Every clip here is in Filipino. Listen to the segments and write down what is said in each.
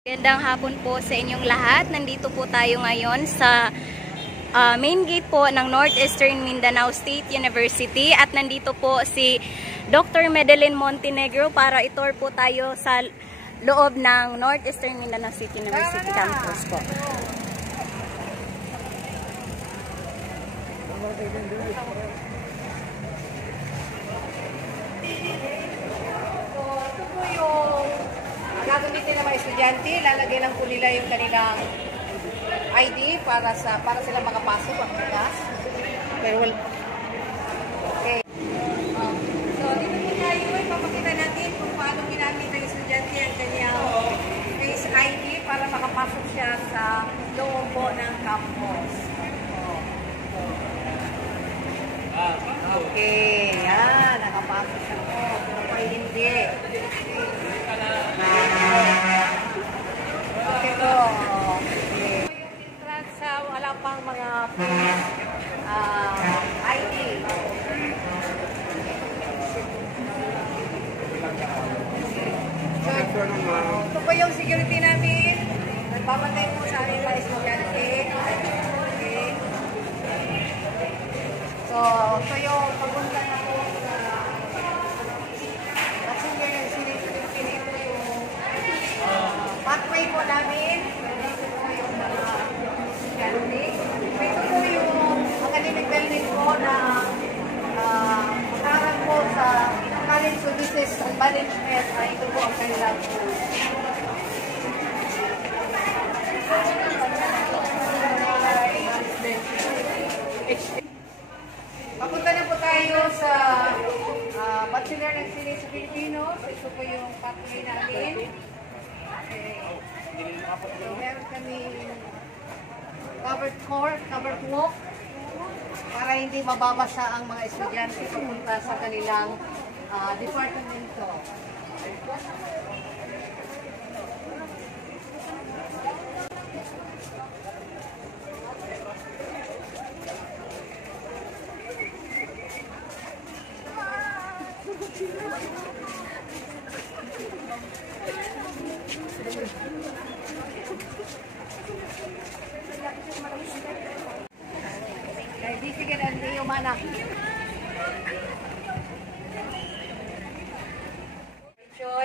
Magandang hapon po sa inyong lahat. Nandito po tayo ngayon sa main gate po ng Northeastern Mindanao State University at nandito po si Dr. Medelyn Montenegro para itour po tayo sa loob ng Northeastern Mindanao State University campus po. Gagamitin ng mga estudyante, lalagyan lang po nila yung kanilang ID para sila makapasok ang bukas. Pero okay. So dito po tayo, ipapakita natin kung paano ginamit ng estudyante ang kanyang face ID para makapasok siya sa loob po ng campus. Okay, yan, nakapasok siya po. Pero pa hindi. Okay po. Okay. Sa wala pang mga ID. So, ito po yung security namin. Nagbabantay po sa aming mga estudyante. Okay. So, ito yung pagunta na po sa pathway po namin. Ito po yung mga estudyante. Ito po yung academic building po na mag-aaral po sa College of Business and Management. Ito po ang kanilang papunta na po tayo sa Bachelor ng Sine sa Pilipinos. Ito po yung pathway namin. So, meron kami covered walk para hindi mababasa ang mga estudyante papunta sa kanilang departamento.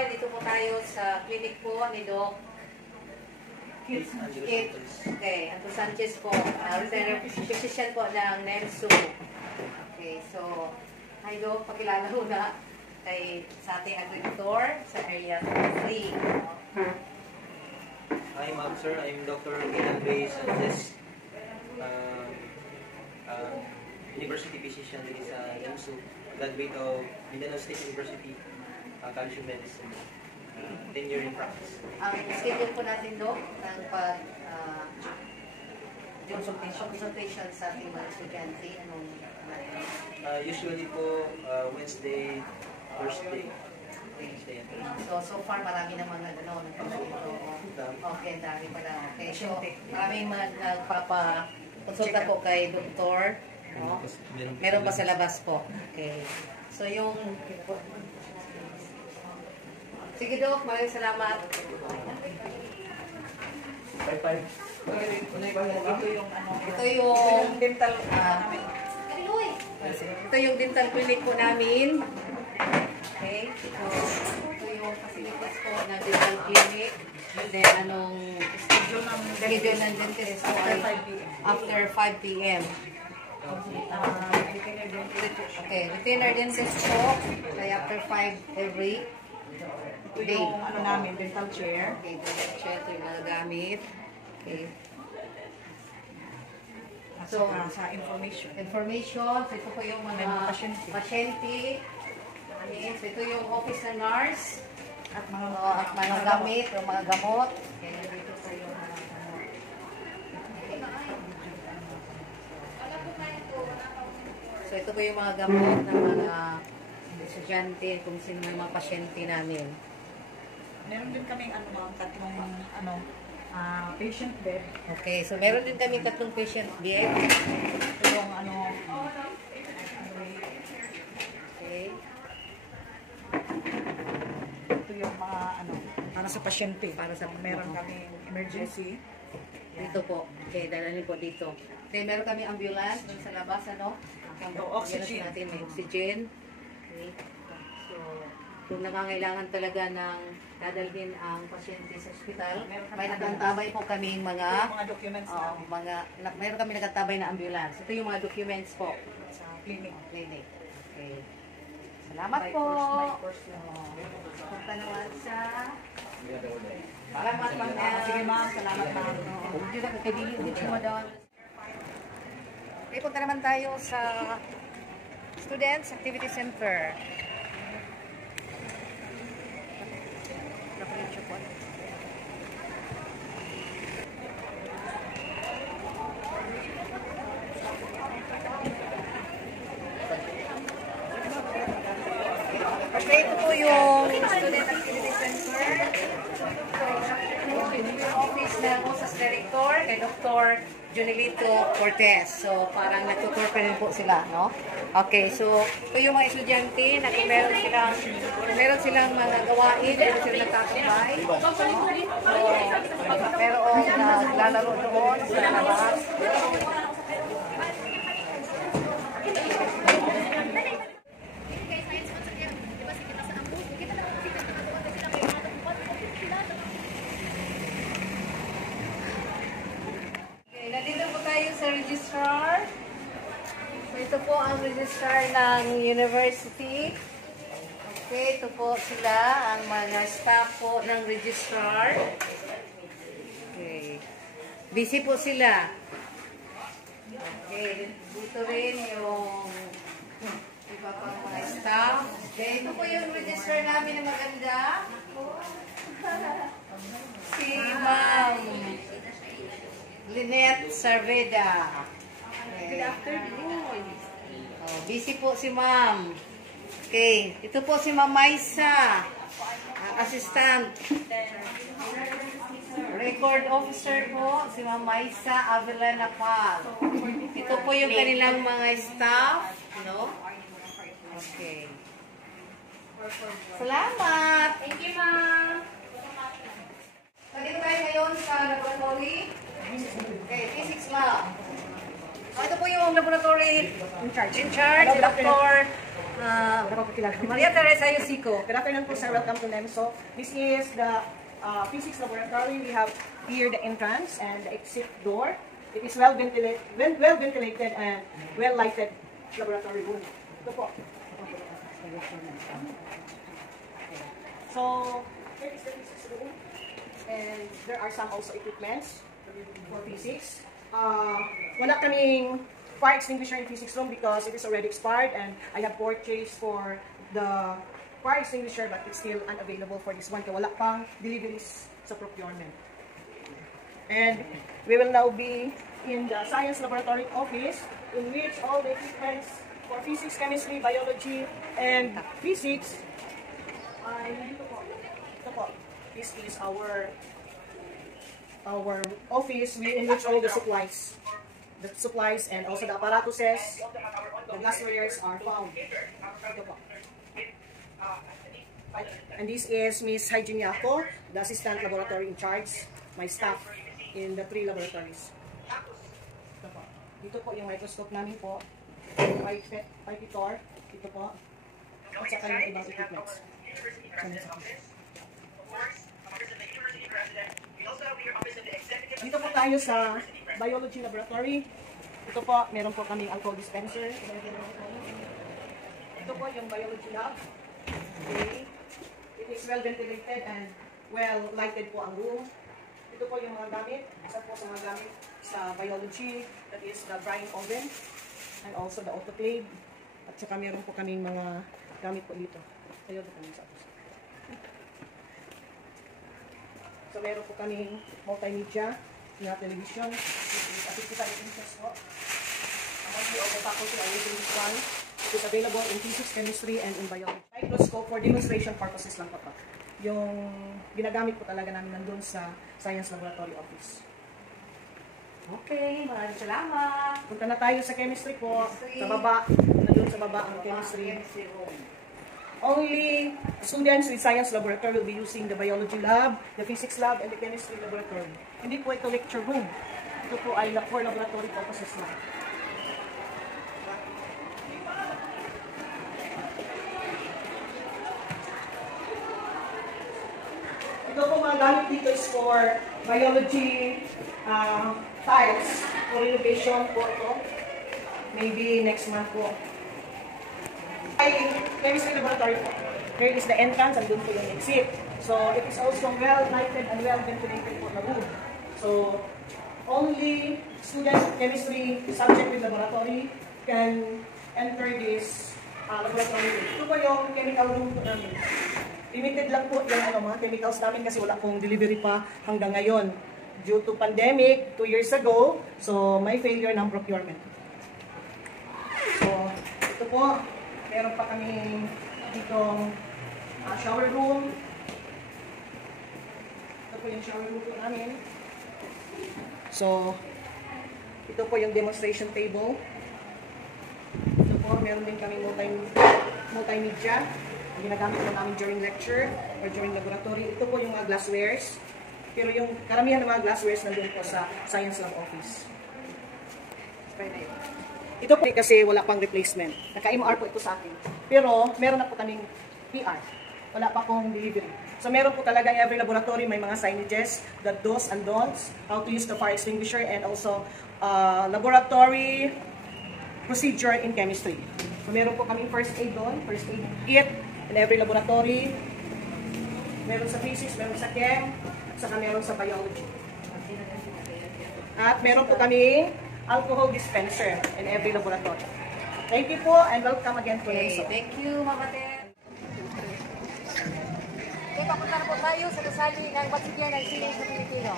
Dito po tayo sa clinic po ni Doc Okay, Anto Sanchez po, retired physician po ng NELSU. Okay, so hi Doc, pakilala ho na sa ating agricultor sa area 3. Hi ma'am sir, I'm Dr. Andre Sanchez, University physician din sa NELSU, graduate of Mindanao State University, College of Medicine, 10 year in practice. Ang schedule po natin Doc ng consultation sa ating mga estudyante, anong usually po Wednesday, Thursday. So far marami naman okay, dami pala. Okay, so maraming nagpapakonsulta po kay doktor. No? Meron pa sa labas po. Okay. So yung sige Doc, maraming salamat. Ito yung dental ito yung dental clinic po namin. Okay. So, ito yung facilities po ng dental clinic. And then anong schedule ng dentist po ay after 5 p.m. Okay, retainer dentist po ay after 5 every ito yung ano namin, dental chair. Okay, dental chair, ito yung nagagamit. Okay. So, sa information. So, ito po yung mga pasyente. So, ito yung office ng nurse. At mga gamit, o mga gamot. Okay, dito po yung mga gamot. So, ito po yung mga gamot ng mga estudyante, kung sino yung mga pasyente namin. Meron din kaming tatlong patient bed. Okay, so meron din kami tatlong patient bed. Ito yung okay. Ito yung mga para sa pasyente. Para sa Meron kami emergency. Dito po. Okay, dalhin po dito. Okay, meron kami ambulance dun sa labas, ano? Ito, oxygen. Natin, may oxygen. Okay. So, kung nangangailangan talaga ng dadalhin ang pasyente sa ospital, may nakatabay po kaming mga Mga documents meron kami nakatabay na ambulance. Ito yung mga documents po. sa clinic. Clinic. Okay. Salamat po. Punta naman sa... Salamat, ma'am. Sige ma'am, salamat ma'am. Hindi na kakadili. Hindi mo daw. Okay, punta naman tayo sa Students Activity Center. Napalit po. Okay, ito po yung Student Activity Center. Yung office na po sa director kay Dr. Junilito Cortez. So, parang nagtutur pa rin po sila, no? Okay, so, ito yung mga estudyante na kung meron silang mga gawain, meron silang nagtatambay. So, pero naglalaro doon sa labas. Nandito po tayo sa registrar. So, ito po ang registrar ng university. Okay, ito po sila, ang mga staff po ng registrar. Okay. Busy po sila. Okay, dito rin yung iba pang mga staff. Okay, ito po yung registrar namin na maganda. Si Ma'am Lynette Sarveda. Okay. Good afternoon. Oh, busy po si Ma'am. Okay. Ito po si Ma'am Maisa. Assistant. Record officer po, si Ma'am Maisa Avila Napal. Ito po yung kanilang mga staff. No? Okay. Salamat! Thank you, Ma'am! Nandito tayo ngayon sa laboratory. Okay, physics lab. Ito po yung laboratory in charge, Dr. Maria Teresa Yusico. Good afternoon po sir, welcome to NEMSO. This is the physics laboratory. We have here the entrance and the exit door. It is well ventilated and well lighted laboratory room. Ito po. So, here is the physics room. And there are some also equipments for physics. Wala kaming fire extinguisher in physics room because it is already expired and I have purchased for the fire extinguisher but it's still unavailable for this one. Kaya wala pang deliveries sa procurement. And we will now be in the science laboratory office in which all the equipments for physics, chemistry, biology, and physics ay dito po. Ito po. This is our office in which all the supplies and also the apparatuses, the glasswares are found. Ito po. And this is Miss Hygiene Yako, the assistant laboratory in charge, my staff in the 3 laboratories. Ito po. Dito po yung microscope namin po, pipetor, ito po, at saka yung ibang equipments. Dito po tayo sa biology laboratory. Ito po, meron po kaming alcohol dispenser. Ito po yung biology lab. Okay. It is well ventilated and well lighted po ang room. Ito po yung mga gamit. Isa po sa mga gamit sa biology. That is the drying oven and also the autoclave. At saka meron po kaming mga gamit po dito. Tayo po kami sa atos. So meron po kaming multimedia na television. At ito tayo inches po. Among of the faculty are using this one. It is available in physics, chemistry, and in biology. Microscope for demonstration purposes lang po pa. Yung ginagamit po talaga namin nandun sa science laboratory office. Okay, maraming salamat. Punta na tayo sa chemistry po. Sa baba. Nandun sa baba ang chemistry. only students with science laboratory will be using the biology lab, the physics lab, and the chemistry laboratory. Hindi po ito lecture room. Ito po ay for laboratory purposes lang. Ito po mga gamit dito is for biology tiles for renovation po ito. Maybe next month po. Ay, chemistry laboratory po. Here is the entrance and doon po yung exit. So, it is also well lighted and well ventilated po na room. So, only students of chemistry subject with laboratory can enter this laboratory room. Ito po yung chemical room po namin. Limited lang po yung mga chemicals namin kasi wala pong delivery pa hanggang ngayon. Due to pandemic, 2 years ago, so may failure ng procurement. So, ito po, meron pa kami ditong shower room. Ito po yung shower room po namin. So, ito po yung demonstration table. Ito po, meron din kami multimedia. Ginagamit po namin during lecture or during laboratory. Ito po yung mga glasswares. Pero yung karamihan ng mga glasswares nandun po sa Science Lab Office. Ito po kasi wala pang replacement. Naka-MR po ito sa akin. Pero meron na po kaming PR. Wala pa pong delivery. So meron po talaga in every laboratory may mga signages, the do's and don'ts, how to use the fire extinguisher, and also laboratory procedure in chemistry. So meron po kaming first aid doon, first aid kit in every laboratory. Meron sa physics, meron sa chem, at saka meron sa biology. At meron po kaming alcohol dispenser in every laboratory. Thank you po and welcome again po. Okay, thank you, Mama Ten. Okay, papunta na po tayo sa kasali ng Batsigyan ng Sining sa Pilipino.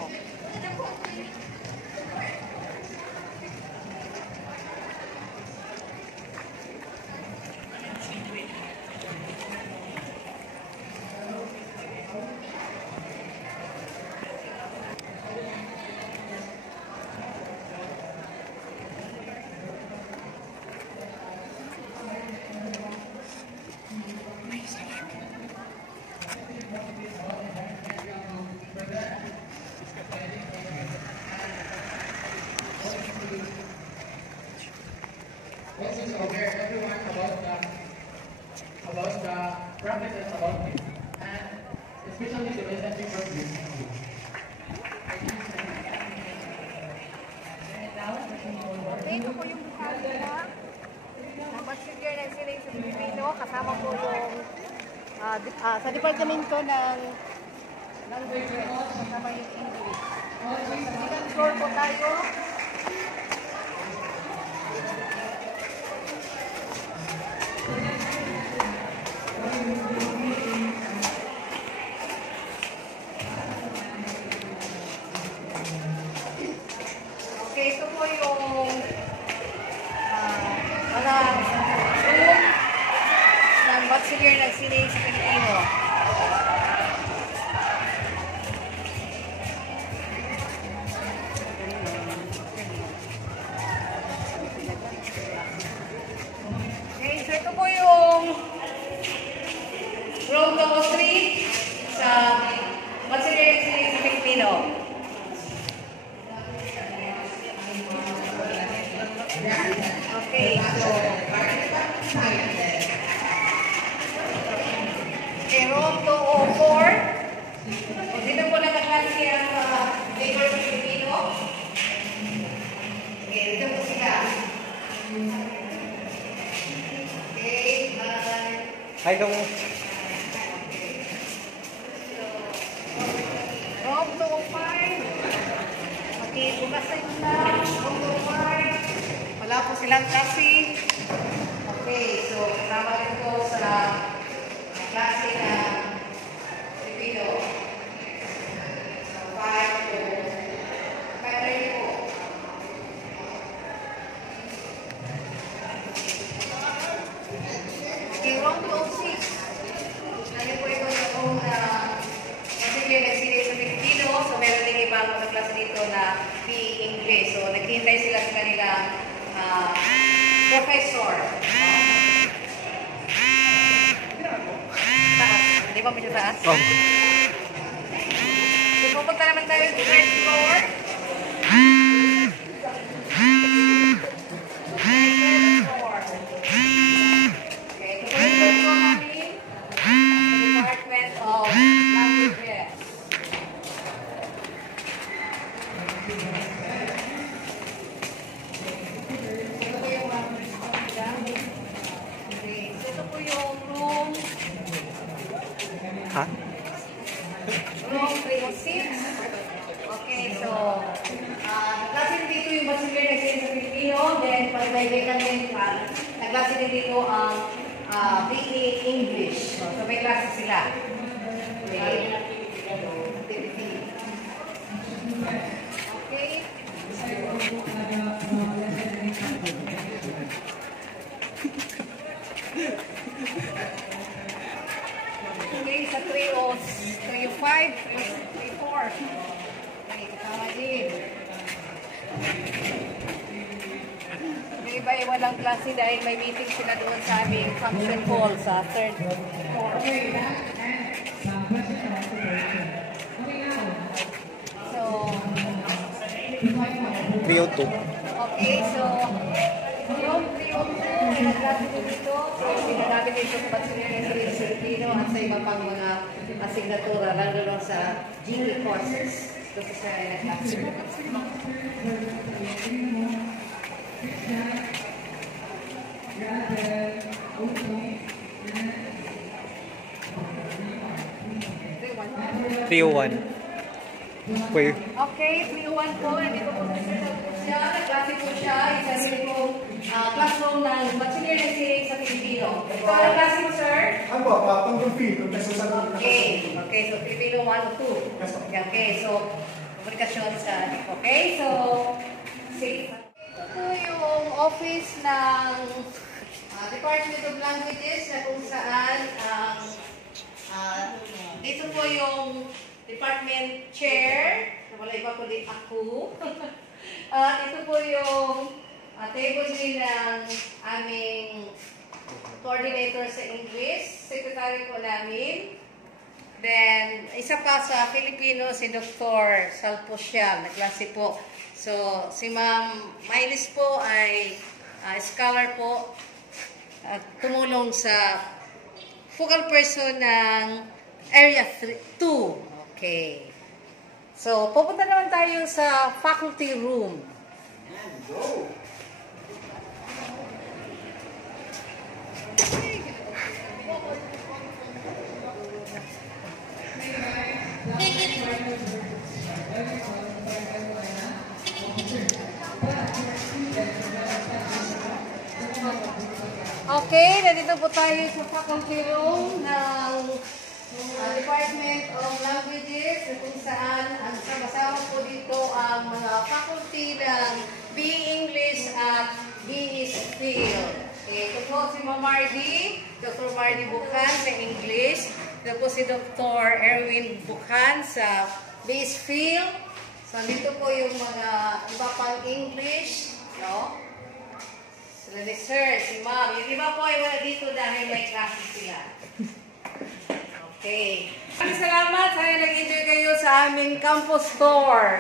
This is aware everyone about the practices about it, and especially the relationship of this. Okay, ito po yung bukali na ng Batsigyan ng Sining sa Pilipino. Kasama po yung sa departamento ng English. Kasama yung English. Sa second floor po tayo. Okay, ito po yung mga room ng Batsigyan ng Sining sa Pilipino. Okay, so ito po yung room 203 sa Batsigyan ng Sining sa Pilipino. Okay, so room 204. Dito po nakaklase ang labor Pilipino. Okay, dito po sila. Okay, Hi, kamu. room 205. Okay, bukas na yun na. Room 205. Wala po silang klase. Okay, so kasama rin po sa klase ng Pilipino. So, 5 to 5 po. Okay, room 206. Lagi po ito yung Batsigyan ng Sining sa Pilipino. So, meron din ibang mga klase dito na PE English. So, naghihintay sila sa kanilang professor. Di ba medyo taas? Oh. So, pupunta naman tayo sa third floor. Okay, ito po yung third floor namin. Department of Languages. Ito po yung okay, so ito po yung room. Ha? Room 306. Okay, so, naglasi din dito yung bachelor na sa Filipino, then pag-graduate din, naglasi din dito ang BA English. So, may klase sila. Okay. Okay, sa 305, 304. Okay, kasama din. May iba walang klase dahil may meeting sila doon sa aming function hall sa third floor. So, 302. okay, so, yung 302, may nag-klase din dito. So, sinabi dito sa bachelor ng Filipino at sa iba pang mga asignatura, lalo lang sa GE courses. Ito sa siya ay nag-klase. Where? Okay, 301 po. Nandito po siya. Nag-klase po siya. Isa rin po classroom ng bachelor ng CA sa Filipino. So, nag-klase mo, sir? Ako, patong Filipino, kasi sa Okay. Okay, so Filipino 102. Okay, so komunikasyon sa okay, so sige. Ito yung office ng Department of Languages na kung saan ang dito po yung department chair, wala iba kundi ako. Ito po yung table din ng aming coordinator sa English, secretary po namin. Then, isa pa sa Filipino, si Dr. Salposial, na klase po. So, si Ma'am Mylis po ay scholar po at tumulong sa focal person ng Area 2. Okay. So, pupunta naman tayo sa faculty room. Okay, nandito po tayo sa faculty room ng Department of Languages kung saan ang sama-sama po dito ang mga faculty ng BE English at BE Phil. Okay, ito po si Ma'am Mardy, Dr. Mardy Bukhan sa English. Ito po si Dr. Erwin Bukhan sa BE Phil. So, dito po yung mga iba pang English, no? Sila ni Sir, si Ma'am. Yung iba po ay wala dito dahil may klase sila. Okay. Maraming salamat. Sana nag-enjoy kayo sa aming campus tour.